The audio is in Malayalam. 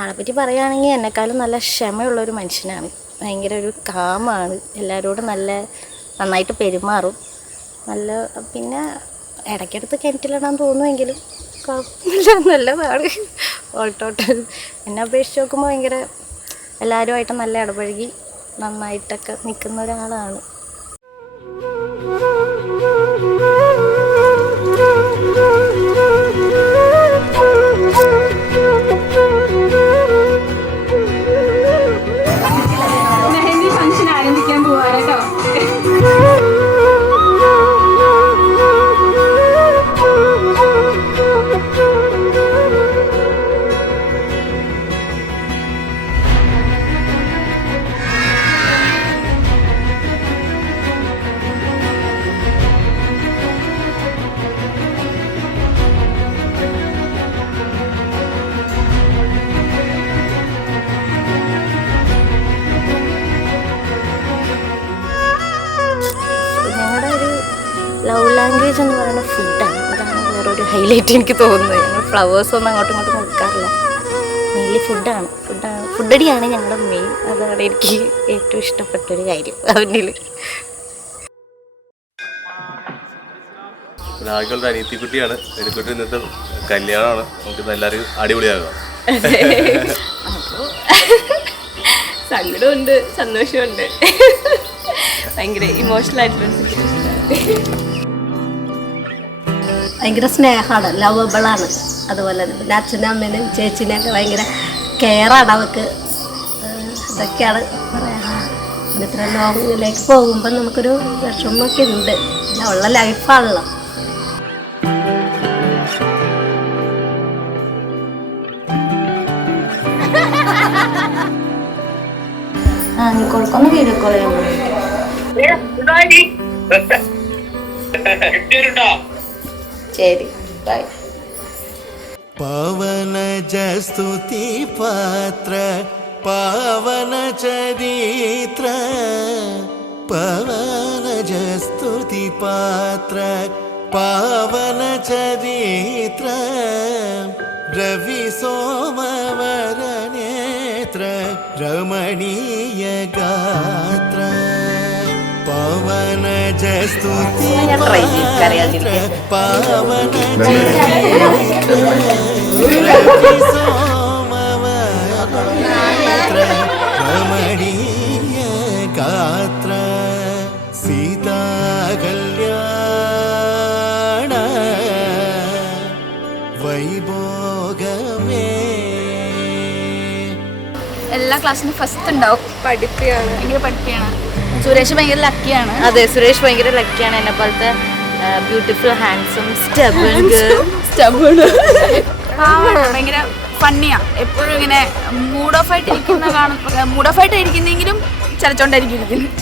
ആളെപ്പറ്റി പറയുകയാണെങ്കിൽ എന്നെക്കാളും നല്ല ക്ഷമയുള്ളൊരു മനുഷ്യനാണ്. ഭയങ്കര ഒരു കാമാണ്, എല്ലാവരോടും നന്നായിട്ട് പെരുമാറും. പിന്നെ ഇടയ്ക്കടുത്ത് കിണറ്റിലിടാൻ തോന്നുമെങ്കിലും കുഴപ്പമില്ല, നല്ലതാണ്. ഓൾട്ടോട്ട് എന്നെ അപേക്ഷിച്ച് നോക്കുമ്പോൾ ഭയങ്കര എല്ലാവരുമായിട്ട് നല്ല ഇടപഴകി നന്നായിട്ടൊക്കെ നിൽക്കുന്ന ഒരാളാണ്. ലവ് ലാംഗ്വേജ് എന്ന് പറയുന്ന ഫുഡാണ്. അതാണ് വേറൊരു ഹൈലൈറ്റ് എനിക്ക് തോന്നുന്നത്. ഞങ്ങൾ ഫ്ലവേഴ്സൊന്നും അങ്ങോട്ടും ഇങ്ങോട്ടും കൊടുക്കാറില്ല. മെയിൻലി ഫുഡടിയാണ് ഞങ്ങളുടെ മെയിൻ. അതാണ് എനിക്ക് ഏറ്റവും ഇഷ്ടപ്പെട്ടൊരു കാര്യം അവനിൽ. ആളുകളുടെ അനിയത്തിക്കുട്ടിയാണ്. എനിക്കുട്ടി ഇന്നത്തെ കല്യാണമാണ്. നമുക്ക് എല്ലാവരും അടിപൊളിയാകാം. അപ്പോൾ സങ്കടമുണ്ട്, സന്തോഷമുണ്ട്. ഭയങ്കര ഇമോഷണൽ ആയിട്ടുള്ള ഭയങ്കര സ്നേഹമാണ്, ലവബിളാണ്. അതുപോലെ തന്നെ അച്ഛനും അമ്മേനും ചേച്ചിനെയൊക്കെ ഭയങ്കര കെയറാണ് അവൾക്ക്. ഇതൊക്കെയാണ് പറയാനുള്ളത്. ഇത്ര ലോങ്ങിലേക്ക് പോകുമ്പോൾ നമുക്കൊരു വിഷമമൊക്കെ ഉണ്ട്. ഉള്ള ലൈഫാണല്ലോ. കൊടുക്കൊന്ന് വീഡിയോ കോൾ ശരി, ബൈ. പവന ജസ്തുതി പാത്ര പവന ചരിത്ര പവന ജസ്തുതി പാത്ര പവന ചരിത്ര രവി സോമവര നേത്ര രമണീയ ഗാത്ര പവന ജസ്തുതി പവന സോമവര രമണീയ ഗാത്ര സീതാ കല്യാണ വൈഭോഗമേ. എല്ലാ ക്ലാസ്സിനും ഫസ്റ്റ് ഉണ്ടാവും. ഭയങ്കര പഠിപ്പിയാണ്. സുരേഷ് ഭയങ്കര ലക്കിയാണ്. അതെ, സുരേഷ് ഭയങ്കര ലക്കിയാണ്. എന്നെ പോലത്തെ ബ്യൂട്ടിഫുൾ ഹാൻസം ഭയങ്കര ഫണ്ണിയാ. എപ്പോഴും ഇങ്ങനെ മൂഡ് ഓഫ് ആയിട്ട് ഇരിക്കുന്നെങ്കിലും ചലച്ചോണ്ടായിരിക്കും ഇരിക്കുന്നത്.